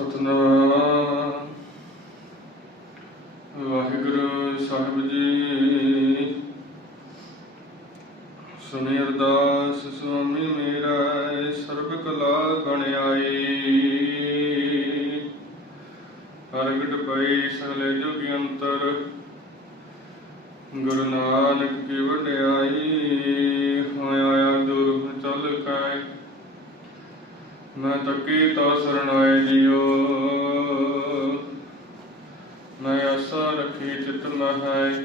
ਸਤਨਾਮ। ਵਾਹਿਗੁਰੂ ਸਾਹਿਬ ਜੀ। ਸੁਣੀ ਅਰਦਾਸ ਸੁਆਮੀ ਮੇਰਾ ਸਰਬ ਕਲਾ ਬਣ ਆਈ ਪ੍ਰਗਟ ਪਈ ਸਗਲੇ ਜੁਗ ਅੰਤਰ। ਗੁਰੂ ਨਾਨਕ ਕੀ ਵਡਿਆਈ, ਹੋਇਆ ਦੁਰ ਚਲ ਕੈ ਮੈਂ ਤੱਕੀ ਤਾ ਸਰਣਾਏ ਜਿਉ ਮੈਂ ਆਸਾ ਰੱਖੀ ਚਿਤ ਮਹਿ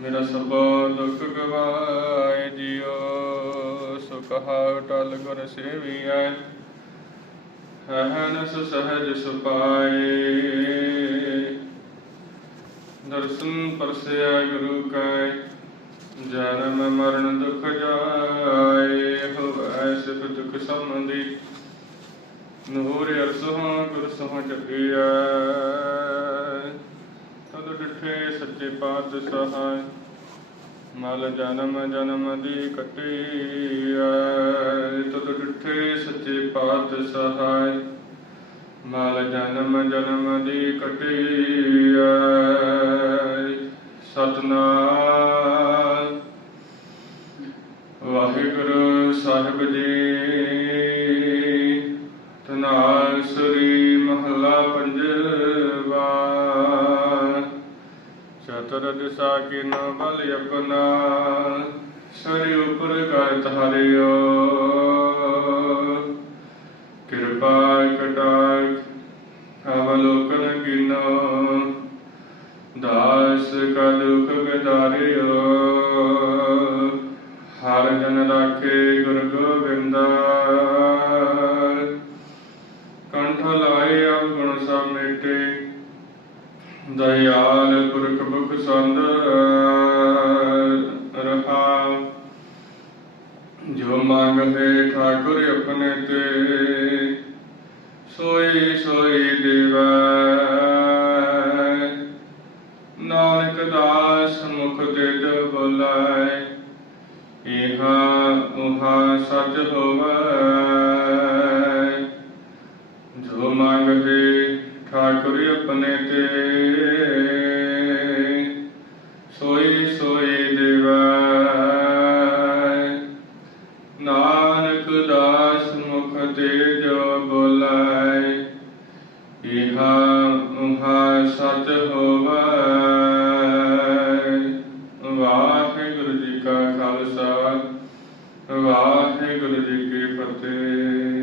ਮੇਰਾ ਸਭਾ ਦੁੱਖ ਗਵਾਏ ਜਿਉ ਸੋ ਟਲ ਗੁਰ ਸੇਵੀਐ ਹਹਨਸ ਸਹਜ ਸੁਪਾਏ। ਦਰਸ਼ਨ ਪਰਸਿਆ ਗੁਰੂ ਕੈ, ਜਨਮ ਮਰਨ ਦੁਖ ਜਾਏ। ਸੰਬੰਧੀ ਨੂਰ ਅਰਸੋਂ ਗੁਰ ਸੋਹ ਜਪੀਐ। ਤਦ ਡਿਠੇ ਸੱਚੇ ਪਾਤਸ਼ਾਹ ਮਲ ਜਨਮ ਜਨਮ ਦੀ ਕਟੀਐ। ਤਦ ਡਿਠੇ ਸੱਚੇ ਪਾਤਸ਼ਾਹ ਮਲ ਜਨਮ ਜਨਮ ਦੀ ਕਟੀਐ। ਸਤਨਾਮ। ਵਾਹਿਗੁਰੂ ਸਾਹਿਬ ਜੀ। ਤਨਾਲ ਸ੍ਰੀ ਮਹਲਾ ਪੰਜਵਾ। ਚਤੁਰ ਦਿਸਾ ਬਲ ਆਪਣਾ, ਸਰੀ ਉਪਰ ਕਰ ਧਾਰਿਓ। ਕਿਰਪਾ ਕਟਾਕ ਅਵਲੋਕਨ ਕਿਨੋ, ਦਾਸ ਕਾ ਦੁਖ ਗਦਾਰਿਓ ਹਰ ਜਨ ਰਾਖੇ ਦਇਆਲ ਪੁਰਖ ਮੁਖ ਸੰਦ ਰਹਾ। ਜੋ ਮੰਗਦੇ ਠਾਕੁਰ ਆਪਣੇ ਤੇ, ਸੋਈ ਸੋਈ ਦੇਵਾ। ਨਾਨਕ ਦਾਸ ਮੁਖ ਤੇ ਬੋਲਾਏ ਇਹਾ ਉਹਾ ਸਚ ਹੋਵੈ। ਜੋ ਮੰਗਦੇ ਠਾਕੁਰ ਆਪਣੇ ਤੇ। ਸੋਈ ਸੋਈ ਦੇਵੈ। ਨਾਨਕ ਦਾਸ ਮੁਖ ਤੇ ਜੋ ਬੋਲਾਈ ਇਹਾ ਮੁਹਾ ਸਤ ਹੋਵੈ। ਵਾਹਿਗੁਰੂ ਜੀ ਕਾ ਖਾਲਸਾ, ਵਾਹਿਗੁਰੂ ਜੀ ਕੀ ਫਤਿਹ।